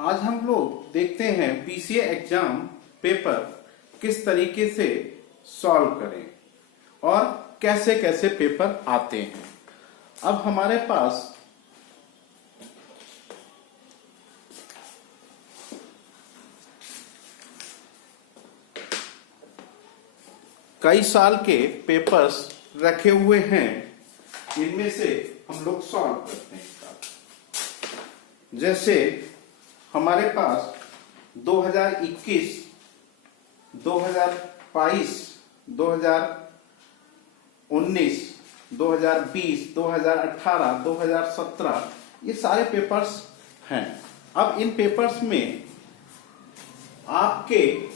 आज हम लोग देखते हैं बीसीए एग्जाम पेपर किस तरीके से सॉल्व करें और कैसे कैसे पेपर आते हैं। अब हमारे पास कई साल के पेपर्स रखे हुए हैं, इनमें से हम लोग सॉल्व करते हैं। जैसे हमारे पास 2021, 2022, 2019, 2020, 2018, 2017 ये सारे पेपर्स हैं। अब इन पेपर्स में आपके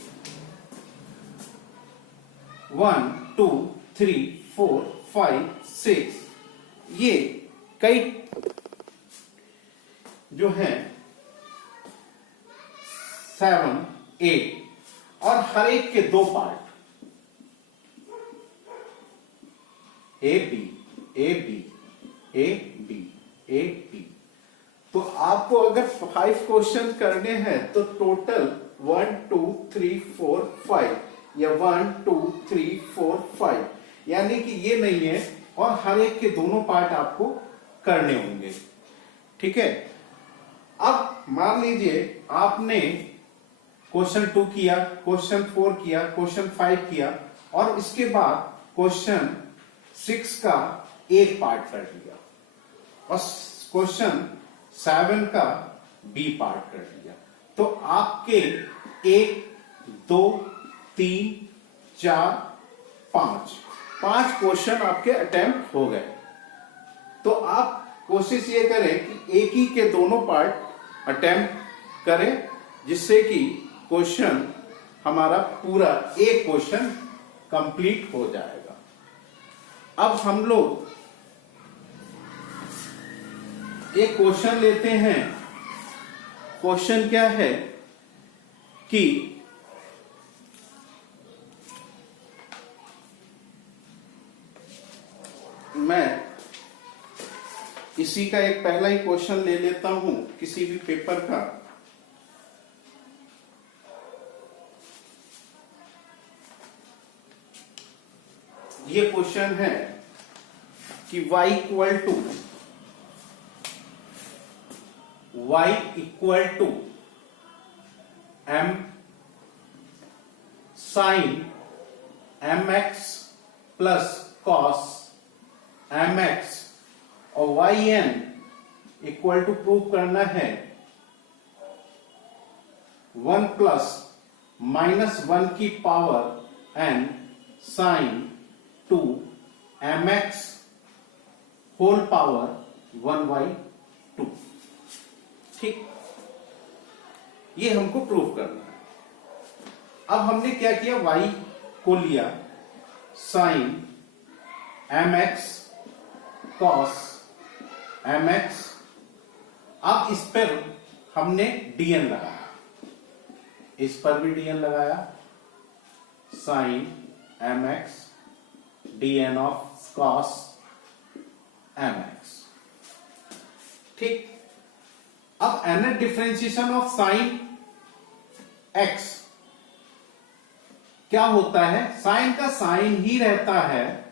1, 2, 3, 4, 5, 6 ये कई जो हैं 7, 8 और हर एक के दो part A B A B A B A B. तो आपको अगर 5 क्वेश्चन करने हैं तो टोटल 1, 2, 3, 4, 5 या 1, 2, 3, 4, 5 यानी कि ये नहीं है, और हर एक के दोनों पार्ट आपको करने होंगे। ठीक है। अब मान लीजिए आपने क्वेश्चन 2 किया, क्वेश्चन 4 किया, क्वेश्चन 5 किया और इसके बाद क्वेश्चन 6 का एक पार्ट कर लिया और क्वेश्चन 7 का बी पार्ट कर लिया। तो आपके 1, 2, 3, 4, 5 क्वेश्चन आपके अटेम्प्ट हो गए। तो आप कोशिश ये करें कि एक ही के दोनों पार्ट अटेम्प्ट करें, जिससे कि क्वेश्चन हमारा पूरा एक क्वेश्चन कंप्लीट हो जाएगा। अब हम लोग एक क्वेश्चन लेते हैं। क्वेश्चन क्या है कि मैं इसी का एक पहला ही क्वेश्चन ले लेता हूं किसी भी पेपर का। ये क्वेश्चन है कि y equal to m sine mx plus cos mx और yn इक्वल टू प्रूव करना है 1 प्लस -1 की power n sine 2 mx whole power 1/2। ठीक, ये हमको प्रूव करना है। अब हमने क्या किया, y को लिया साइन mx कॉस mx। अब इस पर हमने dn लगाया, इस पर भी dn लगाया, sine mx dn of cos mx। ठीक। अब nth differentiation of sine x क्या होता है, साइन का साइन ही रहता है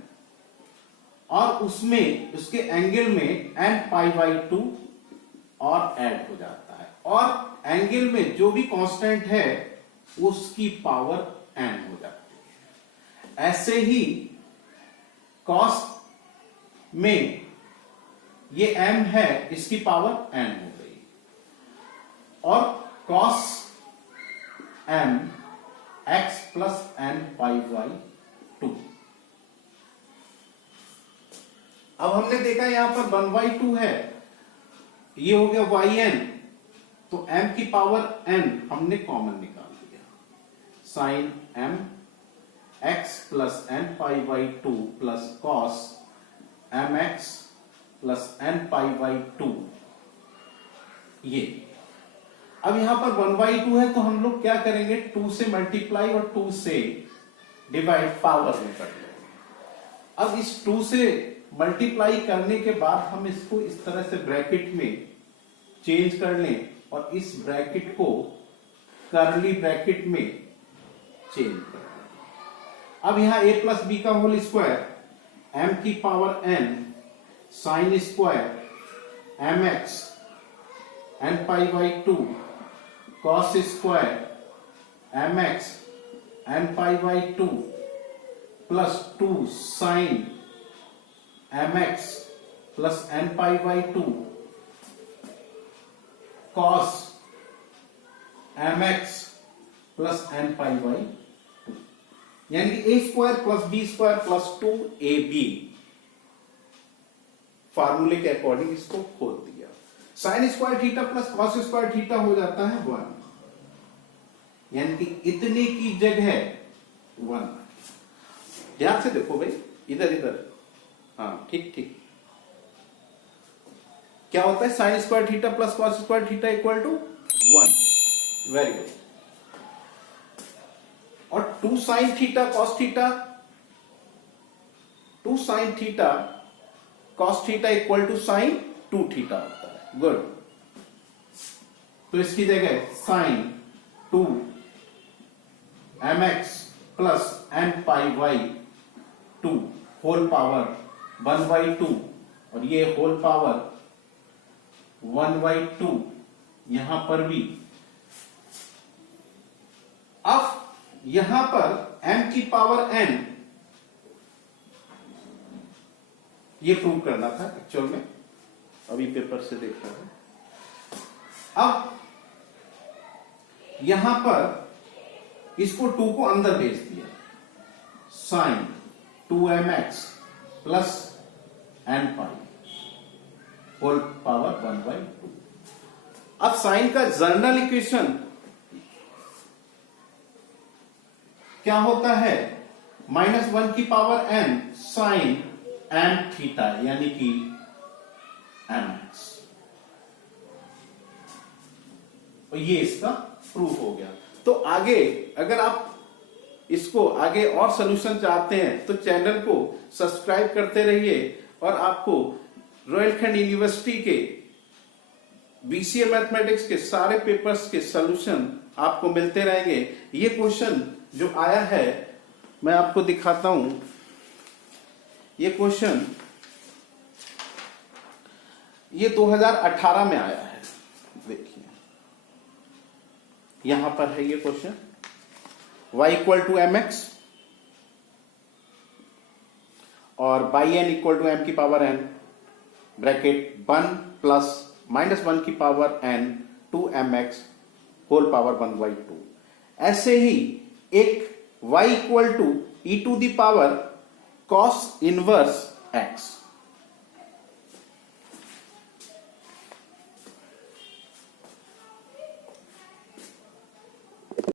और उसमें उसके एंगल में n π/2 और ऐड हो जाता है, और एंगल में जो भी कांस्टेंट है उसकी पावर n हो जाती है। ऐसे ही कॉस में ये m है, इसकी पावर n हो गई, और cos m x plus n π/2। अब हमने देखा यहां पर 1/2 है, ये हो गया yn, तो m की पावर n हमने कॉमन निकाल दिया, sine m x plus n π/2 plus cos mx plus n π/2। ये अब यहां पर 1/2 है, तो हम लोग क्या करेंगे, 2 से मल्टीप्लाई और 2 से डिवाइड पावर में कर लेंगे। अब इस 2 से मल्टीप्लाई करने के बाद हम इसको इस तरह से ब्रैकेट में चेंज कर लें और इस ब्रैकेट को कर्ली ब्रैकेट में चेंज कर। अब यहां a प्लस बी का होल स्क्वायर m की power n sine square M X N pi by 2 cos square M X N pi by 2 plus 2 sine M X plus N pi by 2 cos M X plus N pi by 2, यानी कि a square plus B square plus 2ab फार्मूले के according इसको खोल दिया। Sine square theta plus cos square theta हो जाता है 1, यानी कि इतने की जगह 1। ध्यान से देखो भाई, इधर इधर, हाँ ठीक ठीक। क्या होता है? Sine square theta plus cos square theta equal to 1। Very good. और 2 sine theta cos theta, 2 sine theta cos theta equal to sine 2 theta होता है। गुड। तो इसकी जगह sine 2 M X plus N pi by 2 whole power 1 by 2 और ये whole power 1 by 2 यहां पर भी। अब यहां पर m की पावर n ये प्रूव करना था एक्चुअल में, अभी पेपर से देख रहा हूं। अब यहां पर इसको 2 को अंदर भेज दिया, sine 2mx plus N pi whole power 1 by 2। अब साइन का जनरल इक्वेशन क्या होता है? -1 की power n sine M theta, यानी कि एम एक्स। और ये इसका प्रूफ हो गया। तो आगे अगर आप इसको आगे और सॉल्यूशन चाहते हैं तो चैनल को सब्सक्राइब करते रहिए और आपको रॉयलखंड यूनिवर्सिटी के बीसीए मैथमेटिक्स के सारे पेपर्स के सॉल्यूशन आपको मिलते रहेंगे। ये क्वेश्चन जो आया है मैं आपको दिखाता हूं। ये क्वेश्चन ये 2018 में आया है। देखिए यहां पर है ये question, y equal to M X और by N equal to M की पावर n ब्रैकेट 1 प्लस -1 की power n 2 M X whole power 1 by 2। ऐसे ही एक y equal to E to the power cos inverse x